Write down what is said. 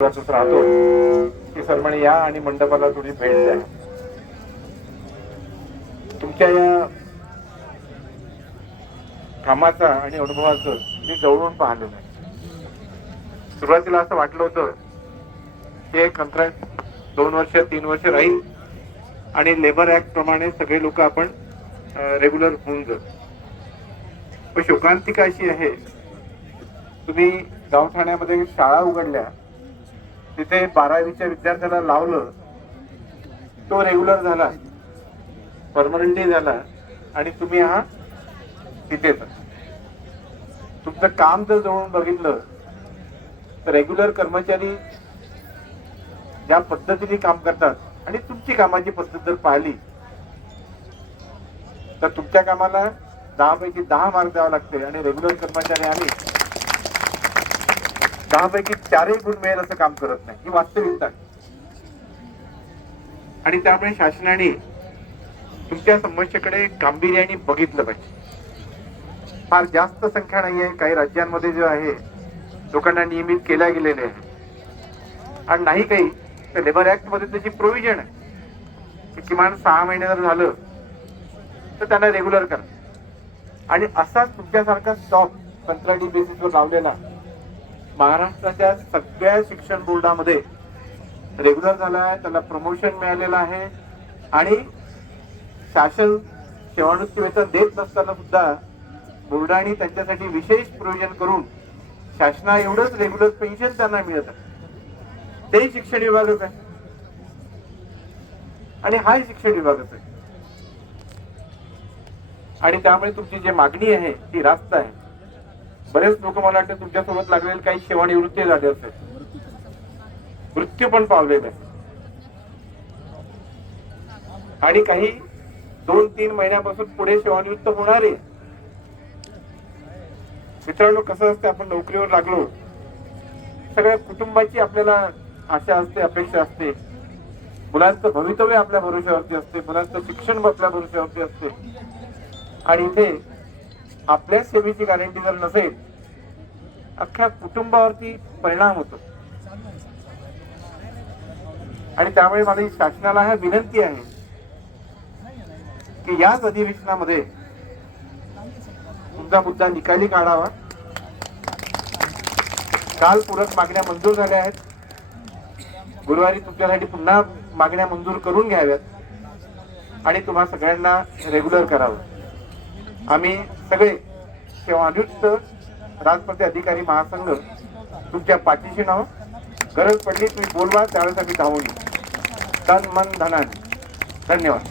राहतो की सर म्हणे या आणि मंडपाला थोडी भेट द्या. तुमच्या या कामाचा आणि अनुभवाचं मी जवळून पाहिलेलं आहे. सुरुवातीला असं वाटलं होतं की हे कंत्राट 2 वर्ष 3 वर्ष राहील आणि लेबर ऍक्ट प्रमाणे सगळे लोक आपण रेग्युलर होऊन जाऊ. पण शोकांतिका अशी आहे, तुम्ही गावठाण्यामध्ये शाळा उघडल्या, तिथे 12वीच्या विद्यार्थ्याला लावलं, तो रेग्युलर झाला, परमनंटली झाला आणि तुम्ही हा तिथेच. तुमचं काम जर जवळून बघितलं तर रेग्युलर कर्मचारी ज्या पद्धतीने काम करतात आणि तुमची कामाची पद्धत जर पाहिली तर तुमच्या कामाला 10 पैकी 10 मार्क द्यावे लागते आणि रेग्युलर कर्मचारी आम्ही 10 पैकी 4 गुण मिळेल असं काम करत नाही. ही वास्तविकता आहे. आणि त्यामुळे शासनाने तुमच्या समस्येकडे गांभीर्याने बघितलं पाहिजे. फार जास्त संख्या नाही आहे, काही राज्यांमध्ये जे आहे लोकांना नियमित केल्या गेलेले आहे आणि नाही काही तर लेबर ऍक्ट मध्ये त्याची प्रोव्हिजन आहे की किमान 6 महिने जर झालं तर त्यांना रेग्युलर करा. आणि असाच तुमच्यासारखा स्टॉप कंत्राटी बेसिसवर लावलेला महाराष्ट्राच्या सगळ्या शिक्षण बोर्डामध्ये रेग्युलर झाला आहे, त्याला प्रमोशन मिळालेलं आहे आणि शासन सेवानिवृत्ती वेतन देत नसताना सुद्धा बोर्डाने त्यांच्यासाठी विशेष प्रोव्हिजन करून शासना एवढंच रेग्युलर पेन्शन त्यांना मिळत आहे. ते शिक्षण विभागच आहे आणि हाही शिक्षण विभागच आहे. आणि त्यामुळे तुमची जी मागणी आहे ती रास्त आहे. बरेच लोक मला वाटतं तुमच्यासोबत लागलेले काही सेवानिवृत्ती झाले असेल, मृत्यू पण पावलेले आणि काही 2-3 महिन्यापासून पुढे सेवानिवृत्त होणारे. मित्रांनो, कसं असते, आपण नोकरीवर लागलो, सगळ्या कुटुंबाची आपल्याला आशा असते, अपेक्षा असते, मुलांचं भवितव्य आपल्या भरोश्यावरती असते, मुलांचं शिक्षण आपल्या भरोश्यावरती असते आणि इथे आपल्या सेवेची गॅरंटी जर नसेल अख्ख्या कुटुंबावरती परिणाम होतो. आणि त्यामुळे माझी शासनाला हा विनंती आहे की याच अधिवेशनामध्ये तुमचा मुद्दा निकाली काढावा. काल पूरक मागण्या मंजूर झाल्या आहेत, गुरुवारी तुमच्यासाठी पुन्हा मागण्या मंजूर करून घ्याव्यात आणि तुम्हा सगळ्यांना रेग्युलर करावं. आम्ही सगळे सेवानिवृत्त राजपत्रित अधिकारी महासंघ तुमच्या पाठीशी नाव, गरज पडली तुम्ही बोलवा, त्यावेळेस आम्ही धावून येऊ. तन मन धनाने. धन्यवाद.